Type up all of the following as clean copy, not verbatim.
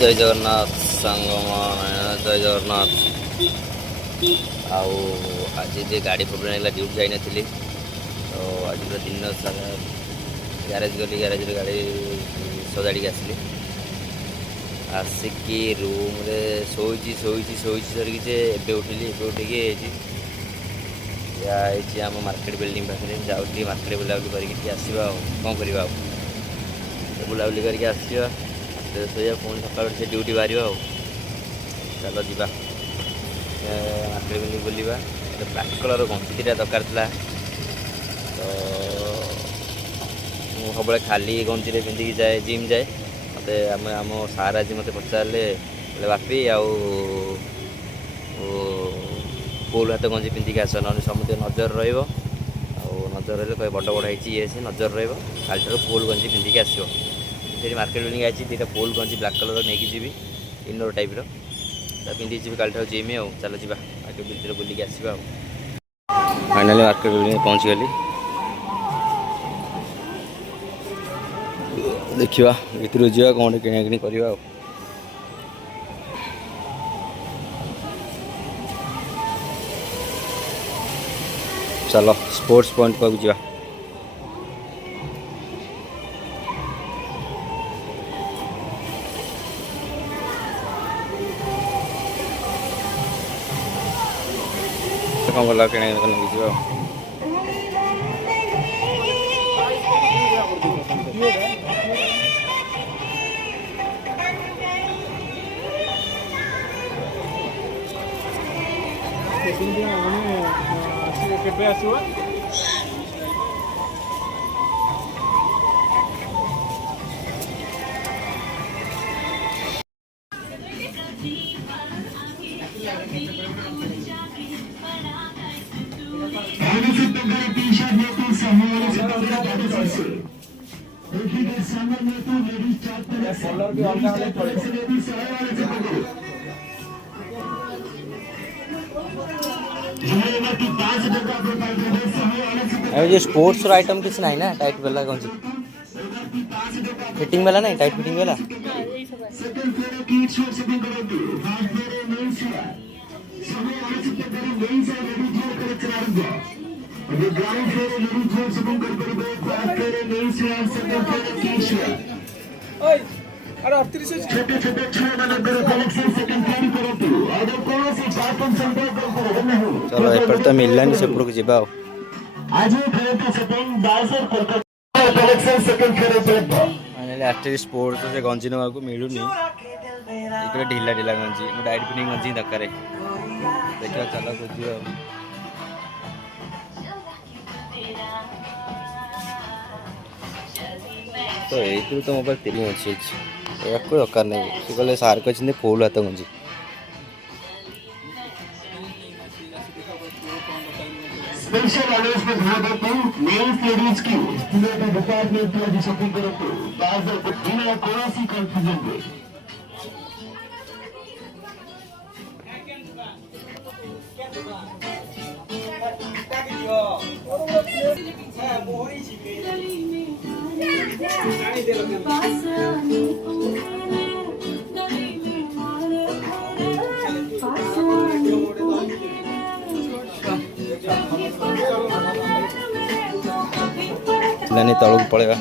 जय जगन्नाथ सांग जय जगन्नाथ। आज जे गाड़ी प्रोब्लेम है ड्यूटी जाई नथिली तो आज पूरा दिन सारा ग्यारेज गली ग्यारेज गाड़ी सजाड़ी आसली आसिकी रूम रे शोची शोची शोची सरिकी जे एबे उठिली एबे उठिकी आम मार्केट बिल्डिंग पाखे जाऊँगी मार्केट बुलाबुली करके आसवा कौन करवा बुलाबुली करके आसवा सोया पुणी सकाल से ड्यूटी बाहर चल जा मार्केट बिल्डिंग बुलवा ब्लाक कलर घंटी दुटा दरकार था तो सब खाली गंजी पिंधिकी जाए जिम जाए मत आम सार आज मत पचारे बापी फुल हाथ गंजी पिंधिकी आस ना समुद्र नजर नजर रही कहे बड़ बड़ होती ये से नजर रही फुल गंजी पिंधिकी आसो मार्केट बिल्डिंग आई दुटा फुल गंजी ब्लाक कलर नहीं जी इनर टाइप पिंधि जी काल जिम आ चल जा मार्केट बिल्डिंग बुलिक आसवा फाइनाली मार्केट बिल्डिंग पहुँच गली देखा भर जा कौन किଣା किणी करवा चलो स्पोर्ट्स पॉइंट पाक जा कौन गला किଣା किणी करने जा केबे आसो ये स्पोर्ट्स आइटम किसी ना ना टाइट वाला कौन सी फिटिंग वाला नहीं टाइट फिटिंग वाला चलो एपर तो मिललानी सेपड़ को जीवा फाइनाली आर्टिस्ट स्पोर्ट्स से गंजी नवा को मिलूनी ये ढिला ढिला गंजी टाइट फिटिंग गंजी दरकार देखा चलो खोजिए तो ये तो मोबाइल तीन अच्छी या कोई दरकार नहीं सी कहले सार कहते फुल हाथ गंजी स्पेशल अनाउंसमेंट होगा मेल लेडीज की डिपार्टमेंट में शॉपिंग करो बाजार को बिना कोई कंफ्यूजन में लानी तलक पड़ेगा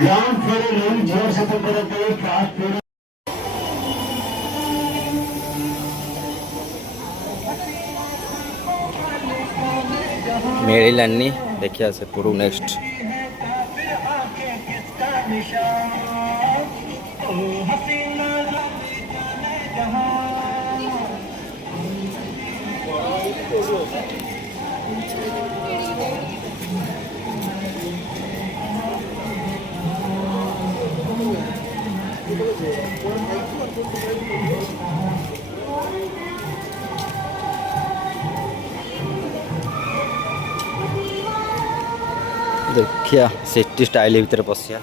ग्राउंड फ्लोर में जोर से करते हैं फर्स्ट फ्लोर मेरी लानी देखिए से पूरा नेक्स्ट देखिया सिटी स्टाइल भीतर पशिया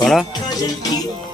कौन